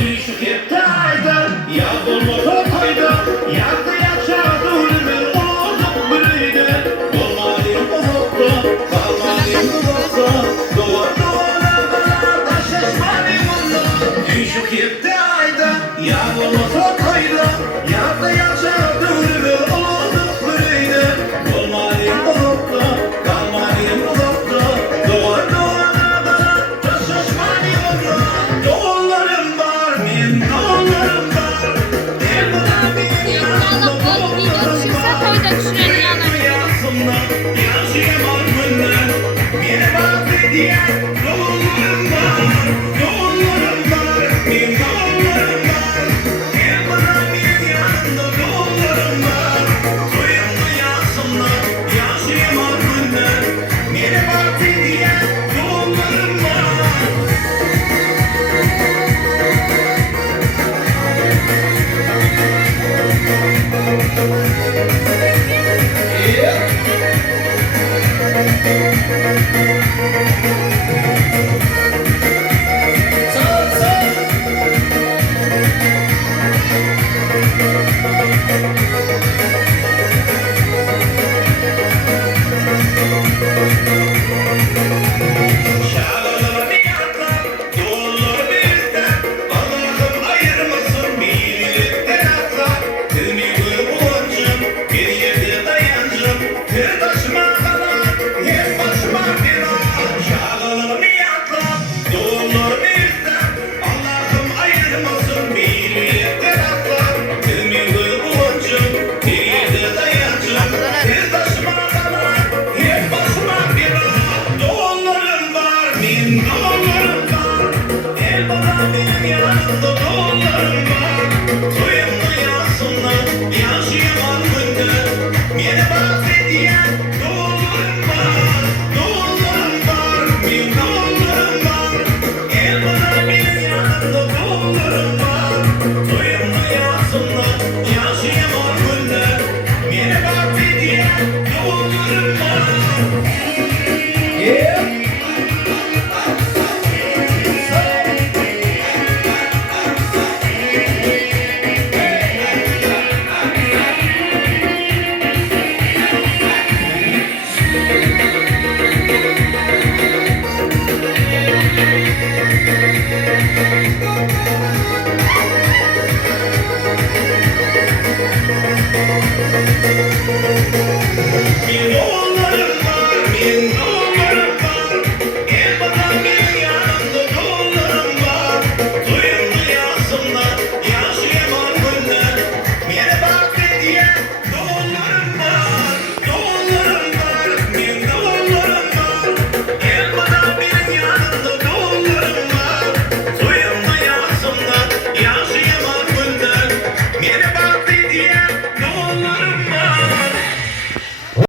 Düşük iptaydı, ya bulmadı koydu, yaktı yaşadı ölümü, olduk biriydi. Olmadı umutlu, kalmadı umutlu, doğana kadar taşışmadı mutlu. Düşük iptaydı, ya bulmadı koydu, yaktı yaşadı ölümü, olduk biriydi. Olmadı umutlu, kalmadı umutlu, doğana kadar taşışmadı mutlu. Doğullarım var, min doğullarım var. Elbada bir yanımda doğullarım var. Rüyasımda yaşayamam bundan. Bir vakti diye doğullarım var. Doğullarım var, min doğullarım var. Elbada bir yanımda doğullarım var. Rüyasımda yaşayamam bundan. Bir vakti diye doğullarım var. Şağlalar bir yatlar, doğullar birlikten. Allah'ım ayırmasın birlikten atlar. Tümü boğancım, bir yerde dayancım. Bir taşıma kadar, hep başıma bir ağaç. Şağlalar bir yatlar, doğullar birlikten. Allah'ım ayırmasın birlikten atlar. Tümü boğancım, bir yerde dayancım. Bir taşıma kadar, hep başıma bir ağaç. Doğullarım var, min doğullarım var. El bana benim yanımda doğullarım var. Soyumda yansınlar, yaşayamam gündür. Beni bahsediyen doğullarım var. Doğullarım var, min doğullarım var. El bana benim yanımda doğullarım var. Soyumda yansınlar, yaşayamam gündür. Beni bahsediyen doğullarım var. Yeah. Bir oğullarım